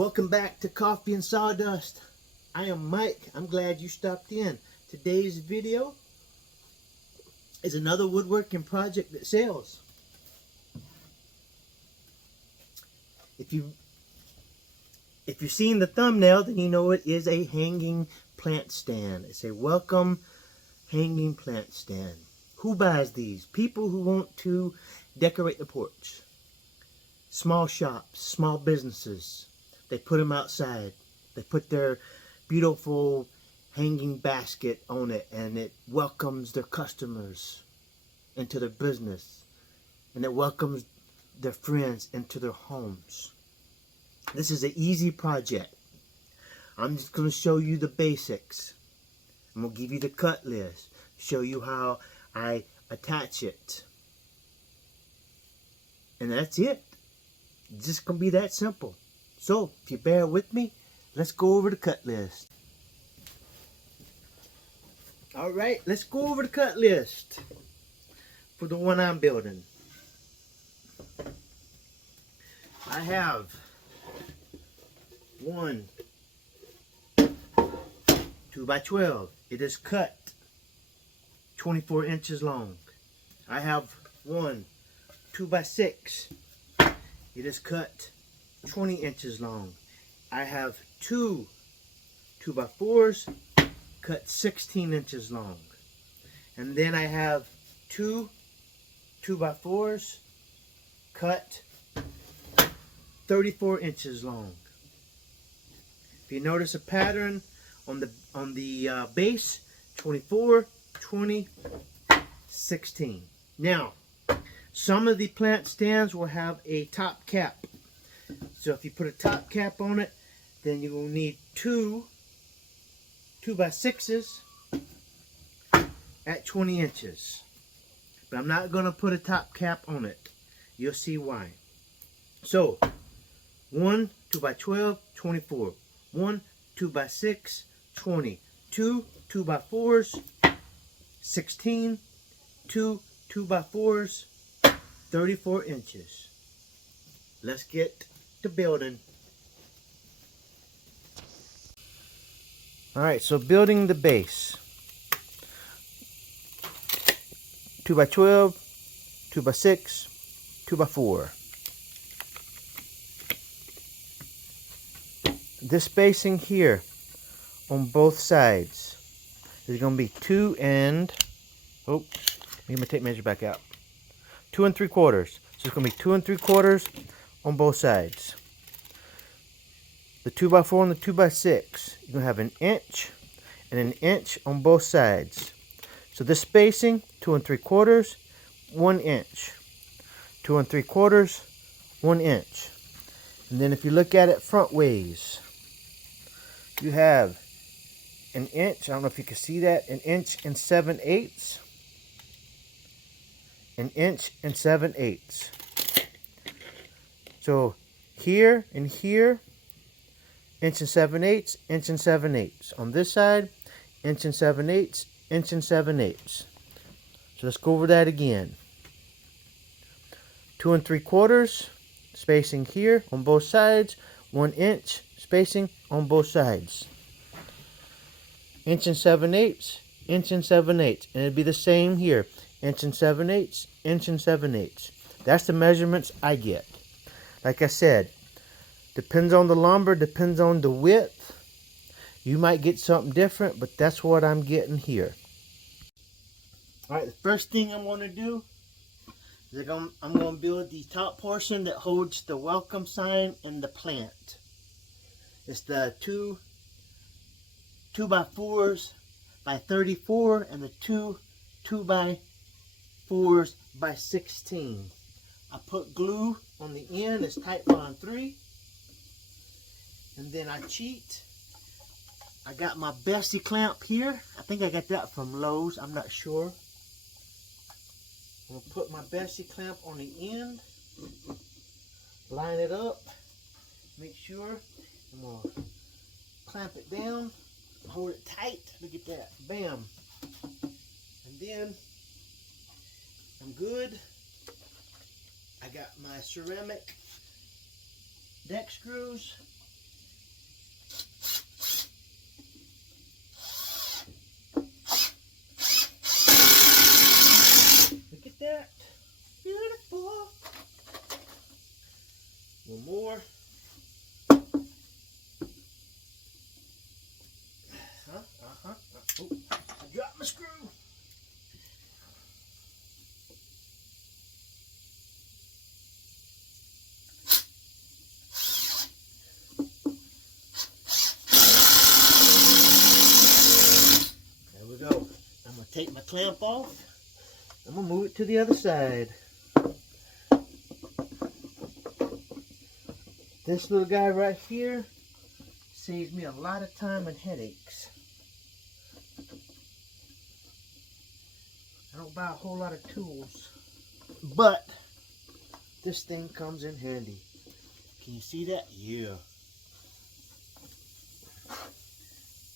Welcome back to Coffee and Sawdust. I am Mike. I'm glad you stopped in. Today's video is another woodworking project that sells. If you've seen the thumbnail, then you know it is a hanging plant stand. It's a welcome hanging plant stand. Who buys these? People who want to decorate the porch. Small shops, small businesses. They put them outside. They put their beautiful hanging basket on it, and it welcomes their customers into their business, and it welcomes their friends into their homes. This is an easy project. I'm just going to show you the basics. I'm going to give you the cut list, show you how I attach it, and that's it. It's just going to be that simple. So, if you bear with me, let's go over the cut list. Alright, let's go over the cut list for the one I'm building. I have 1 2x12. It is cut 24 inches long. I have 1 2x6. It is cut 20 inches long. I have 2 2x4s cut 16 inches long. And then I have 2 2x4s cut 34 inches long. If you notice a pattern on the base, 24, 20, 16. Now, some of the plant stands will have a top cap. So if you put a top cap on it, then you will need 2 2x6s at 20 inches. But I'm not going to put a top cap on it. You'll see why. So, 1 2x12, 24. 1 2x6, 20. 2 2x4s, 16. 2 2x4s, 34 inches. Let's get to building. Alright, so building the base. 2x12, 2x6, 2x4. This spacing here on both sides is going to be 2 and, oh, let me take measure back out. 2 3/4. So it's going to be 2 3/4 on both sides. The 2x4 and the 2x6, you're going to have 1 inch and 1 inch on both sides. So this spacing, 2 3/4, 1 inch. 2 3/4, 1 inch. And then if you look at it front ways, you have 1 inch, I don't know if you can see that, 1 inch and 7/8. 1 inch and 7/8. So here and here, 1 inch and 7/8, 1 inch and 7/8. On this side, 1 inch and 7/8, 1 inch and 7/8. So let's go over that again. 2 3/4 spacing here on both sides, 1 inch spacing on both sides. 1 inch and 7/8, 1 inch and 7/8, and it'd be the same here. 1 inch and 7/8, 1 inch and 7/8. That's the measurements I get. Like I said, depends on the lumber, depends on the width. You might get something different, but that's what I'm getting here. Alright, the first thing I'm going to do is I'm going to build the top portion that holds the welcome sign and the plant. It's the 2 2x4s by 34 and the 2 2x4s by 16. I put glue on the end, it's Type Bond 3. And then I cheat. I got my Bessie clamp here. I think I got that from Lowe's, I'm not sure. I'm going to put my Bessie clamp on the end. Line it up. Make sure. I'm going to clamp it down. Hold it tight. Look at that. Bam. And then I'm good. I got my ceramic deck screws. take my clamp off. I'm going to move it to the other side. This little guy right here saves me a lot of time and headaches. I don't buy a whole lot of tools, but this thing comes in handy. Can you see that? Yeah.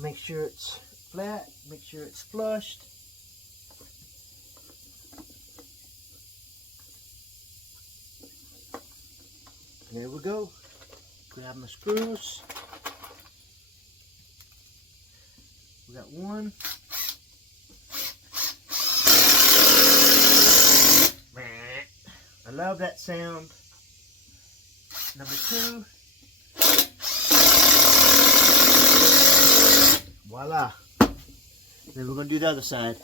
Make sure it's flat, make sure it's flushed. There we go. Grab my screws. We got one. I love that sound. Number two. Voila. Then we're going to do the other side.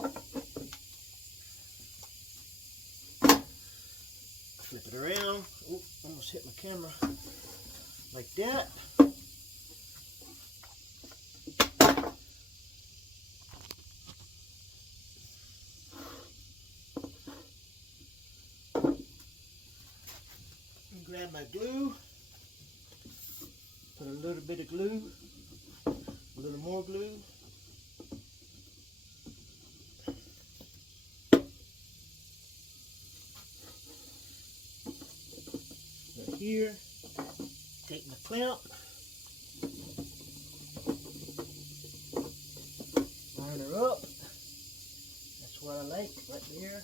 Flip it around. Oop, almost hit my camera. Like that. And grab my glue. Put a little bit of glue. A little more glue. Right here. Take my clamp. Line her up. That's what I like right there.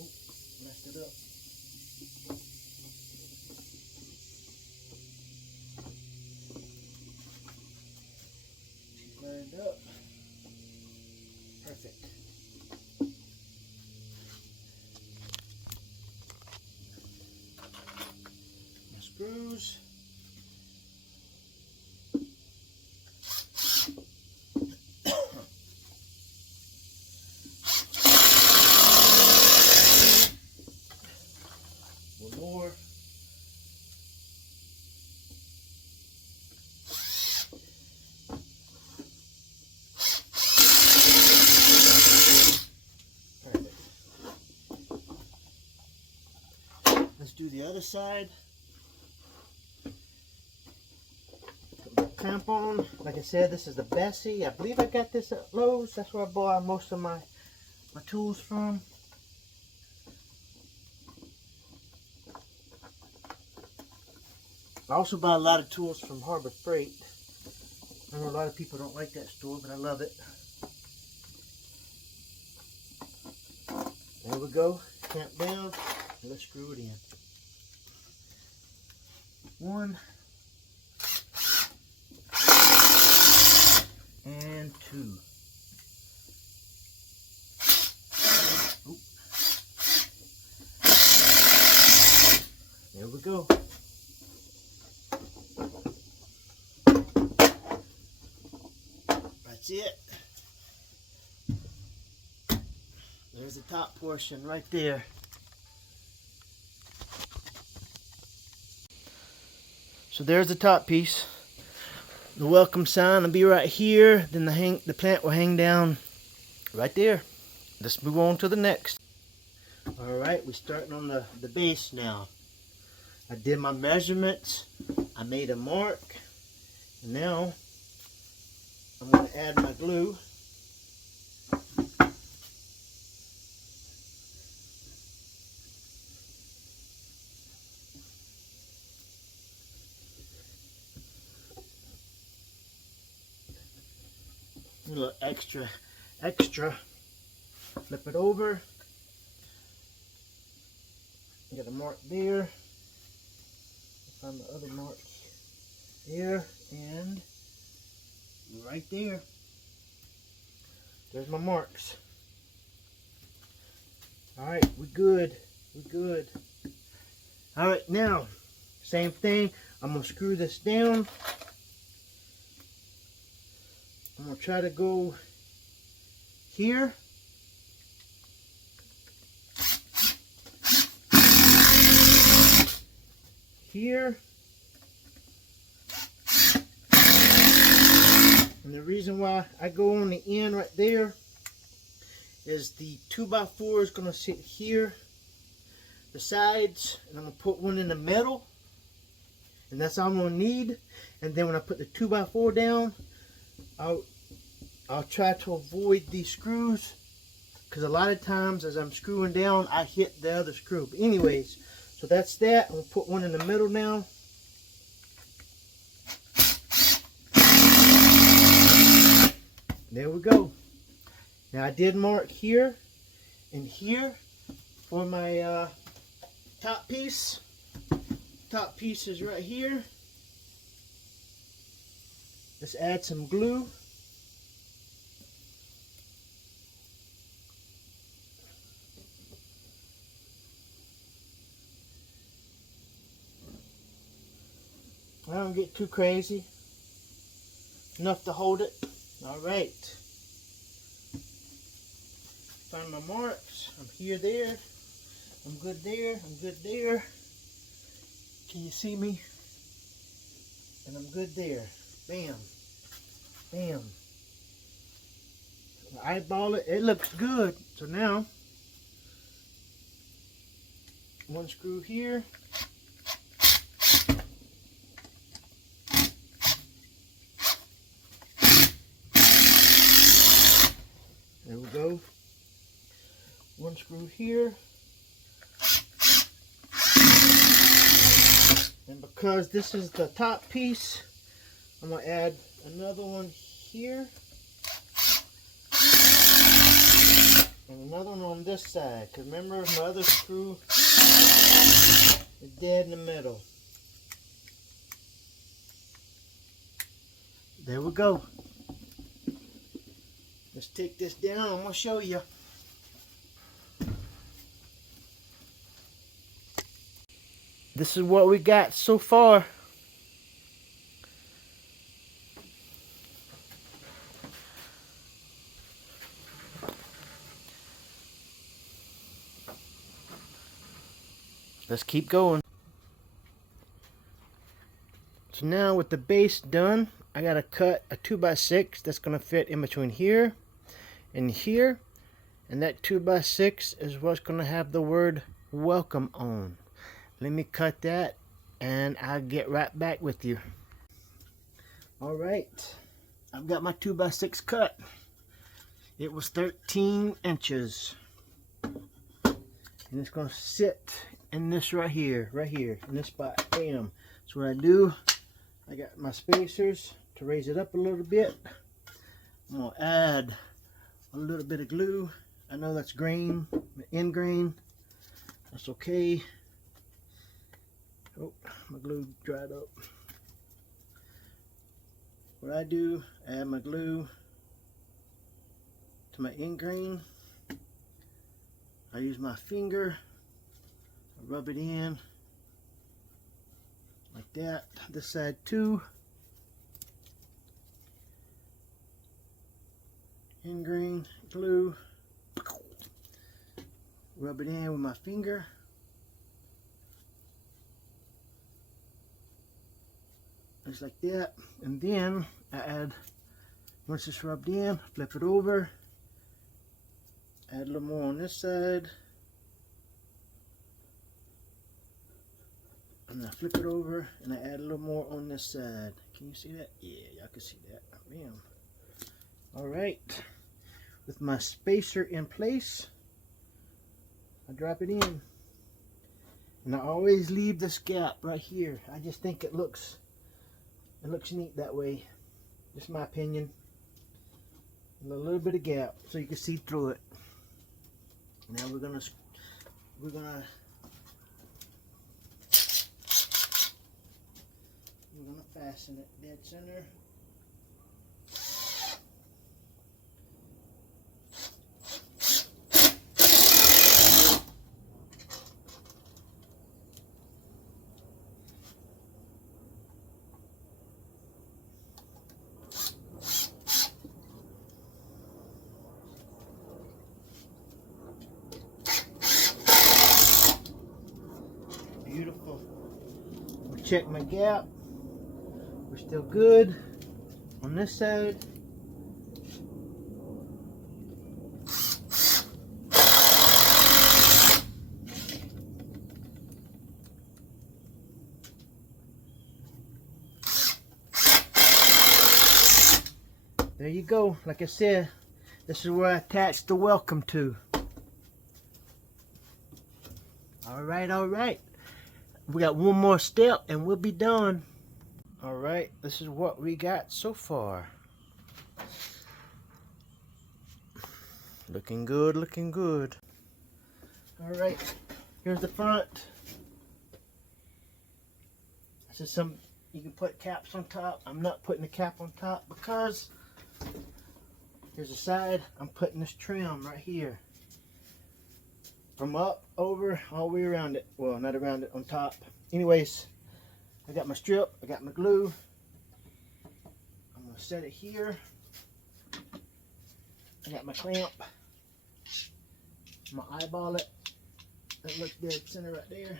Oop, messed it up. She's lined up. Perfect. My screws. One more. Perfect. Let's do the other side. Put my clamp on. Like I said, this is the Bessie. I believe I got this at Lowe's. That's where I bought most of my tools from. I also buy a lot of tools from Harbor Freight. I know a lot of people don't like that store, but I love it. There we go. Clamp down. And let's screw it in. 1 and 2. Oop. There we go. That's it. There's the top portion right there. So there's the top piece. The welcome sign will be right here. Then the plant will hang down right there. Let's move on to the next. Alright, we're starting on the base now. I did my measurements. I made a mark. And now I'm going to add my glue. A little extra. Flip it over. Get a mark there. Find the other mark there and right there. There's my marks. Alright, we're good. We're good. Alright, now, same thing. I'm going to screw this down. I'm going to try to go here. Here. And the reason why I go on the end right there is the 2x4 is going to sit here, the sides, and I'm going to put one in the middle, and that's all I'm going to need. And then when I put the 2x4 down, I'll try to avoid these screws, because a lot of times as I'm screwing down, I hit the other screw. But anyways, so that's that. I'm going to put one in the middle now. There we go. Now I did mark here and here for my top piece. Top piece is right here. Let's add some glue. I don't get too crazy. Enough to hold it. Alright. Find my marks. I'm here, there. I'm good there. I'm good there. Can you see me? And I'm good there. Bam. Bam. I eyeball it. It looks good. So now, one screw here. There we go. One screw here. And because this is the top piece, I'm going to add another one here. And another one on this side. Because remember, my other screw is dead in the middle. There we go. Let's take this down. I'm going to show you. This is what we got so far. Let's keep going. So now with the base done, I gotta cut a 2x6 that's gonna fit in between here and here, and that 2x6 is what's gonna have the word welcome on. Let me cut that and I'll get right back with you. Alright, I've got my 2x6 cut. It was 13 inches. And it's gonna sit in this right here, in this spot. Bam. So what I do, I got my spacers to raise it up a little bit. I'm gonna add a little bit of glue. I know that's grain, end grain. That's okay. Oh, my glue dried up. What I do, add my glue to my end grain. I use my finger, I rub it in like that. This side too. End grain, glue, rub it in with my finger. Just like that. And then I add, once it's rubbed in, flip it over, add a little more on this side, and I flip it over and I add a little more on this side. Can you see that? Yeah, y'all can see that. Bam. Alright, with my spacer in place, I drop it in, and I always leave this gap right here. I just think it looks neat that way. Just my opinion. A little bit of gap so you can see through it. Now we're gonna fasten it dead center. Beautiful. We'll check my gap. We're still good on this side. There you go. Like I said, this is where I attach the welcome to. All right. We got one more step and we'll be done. All right, this is what we got so far. Looking good, looking good. All right, here's the front. This is some, you can put caps on top. I'm not putting the cap on top because here's the side. I'm putting this trim right here. From up, over, all the way around it. Well, not around it, on top. Anyways, I got my strip, I got my glue. I'm gonna set it here. I got my clamp. I'm gonna eyeball it. That looks dead center right there.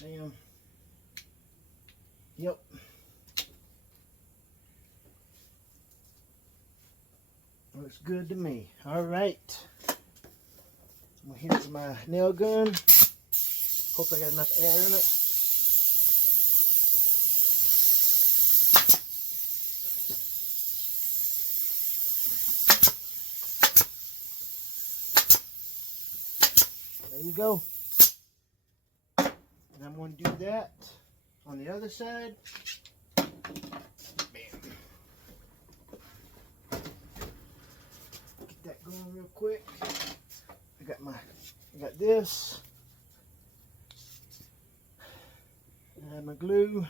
Bam. Yep. Looks good to me. All right. I'm gonna hit it with my nail gun. Hope I got enough air in it. There you go. And I'm going to do that on the other side. Bam. Get that going real quick. I got this. I have my glue.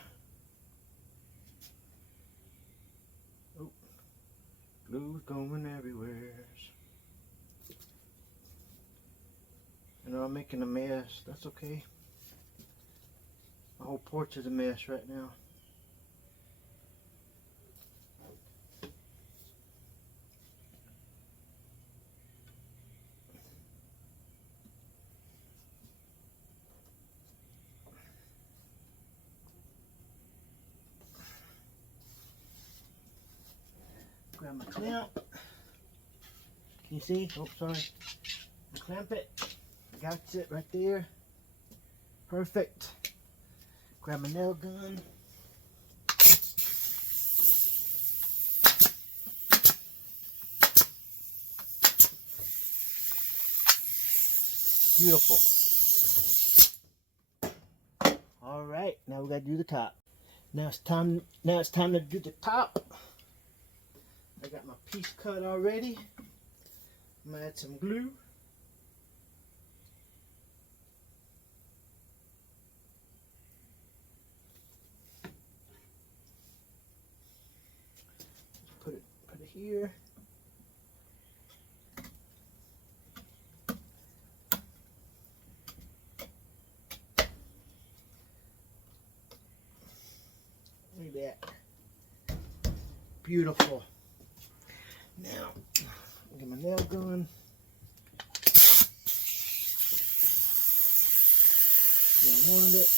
Oh, glue's going everywhere. I know I'm making a mess. That's okay. My whole porch is a mess right now. Grab my clamp. Can you see? Oh, sorry. Clamp it. Got it right there. Perfect. Grab my nail gun. Beautiful. All right, now we gotta do the top. Now it's time to do the top. I got my piece cut already. I'm gonna add some glue. Put it here. Look at that. Beautiful. Now, get my nail gun. Yeah, I wanted it.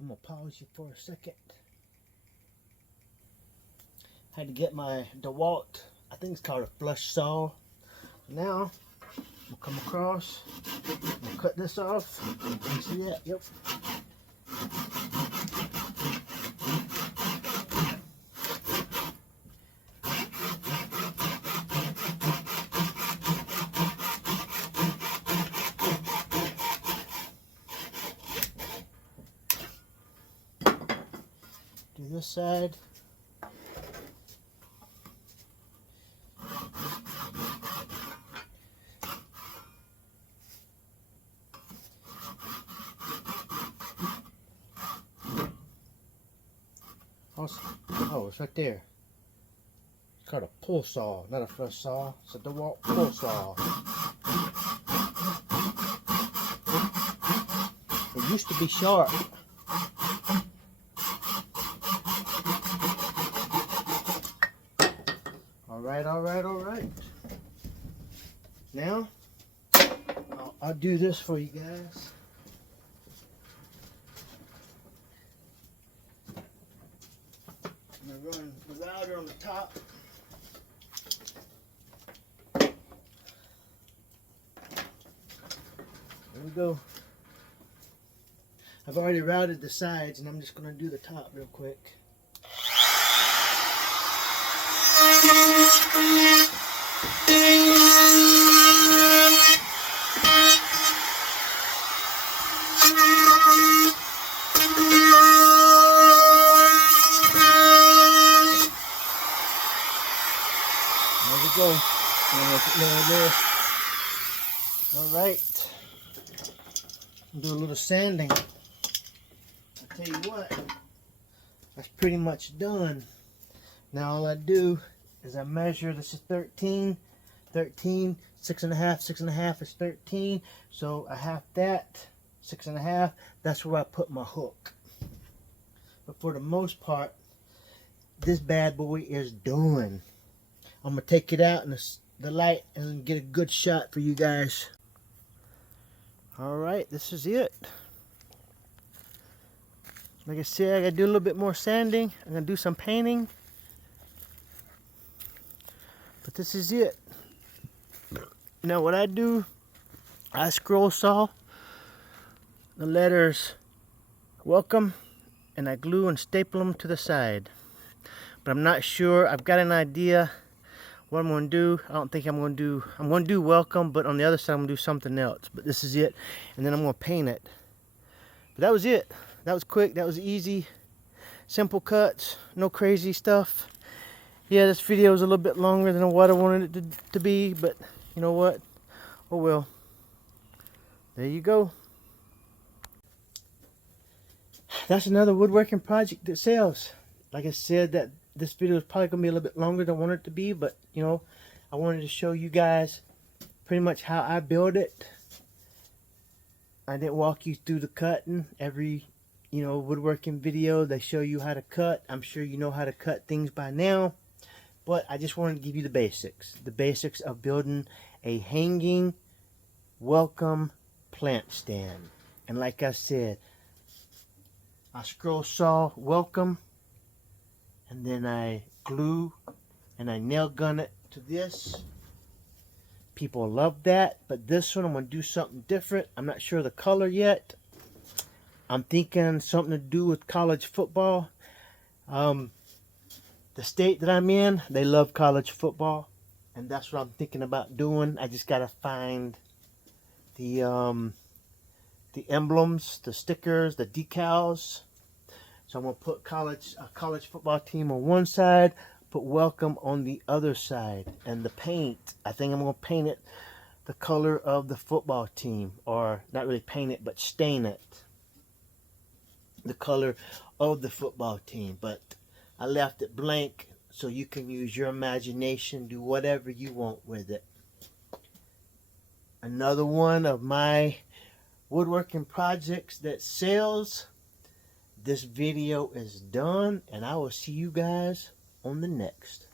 I'm gonna pause you for a second. Had to get my DeWalt, I think it's called a flush saw. Now, I'm gonna come across, I'm gonna cut this off. You see that? Yep. Do this side. Oh, it's right there. It's called a pull saw, not a flush saw. It's a DeWalt pull saw. It used to be sharp. All right. Now, I'll do this for you guys. I'm gonna run the router on the top. There we go. I've already routed the sides, and I'm just going to do the top real quick. There we go. There. All right. Do a little sanding. I'll tell you what, that's pretty much done. Now all I do is I measure. This is 13, 6.5, 6.5 is 13. So I have that, 6.5. That's where I put my hook. But for the most part, this bad boy is done. I'm gonna take it out in the light and get a good shot for you guys. All right, this is it. Like I said, I gotta do a little bit more sanding. I'm gonna do some painting. But this is it. Now what I do, I scroll saw the letters welcome, and I glue and staple them to the side. But I'm not sure. I've got an idea what I'm going to do. I don't think I'm going to do welcome, but on the other side I'm going to do something else. But this is it, and then I'm going to paint it. But that was it. That was quick. That was easy. Simple cuts. No crazy stuff. Yeah, this video is a little bit longer than what I wanted it to be, but you know what? Oh well. There you go. That's another woodworking project that sells. Like I said, that this video is probably going to be a little bit longer than I wanted it to be, but you know, I wanted to show you guys pretty much how I build it. I didn't walk you through the cutting. Every, you know, woodworking video, they show you how to cut. I'm sure you know how to cut things by now, but I just wanted to give you the basics of building a hanging welcome plant stand. And like I said, I scroll saw welcome, and then I glue and I nail gun it to this. People love that, but this one I'm going to do something different. I'm not sure the color yet. I'm thinking something to do with college football. The state that I'm in, they love college football, and that's what I'm thinking about doing. I just got to find the emblems, the stickers, the decals. So I'm going to put a college football team on one side, put welcome on the other side. And the paint, I think I'm going to paint it the color of the football team. Or not really paint it, but stain it the color of the football team. But I left it blank so you can use your imagination, do whatever you want with it. Another one of my woodworking projects that sells. This video is done, and I will see you guys on the next.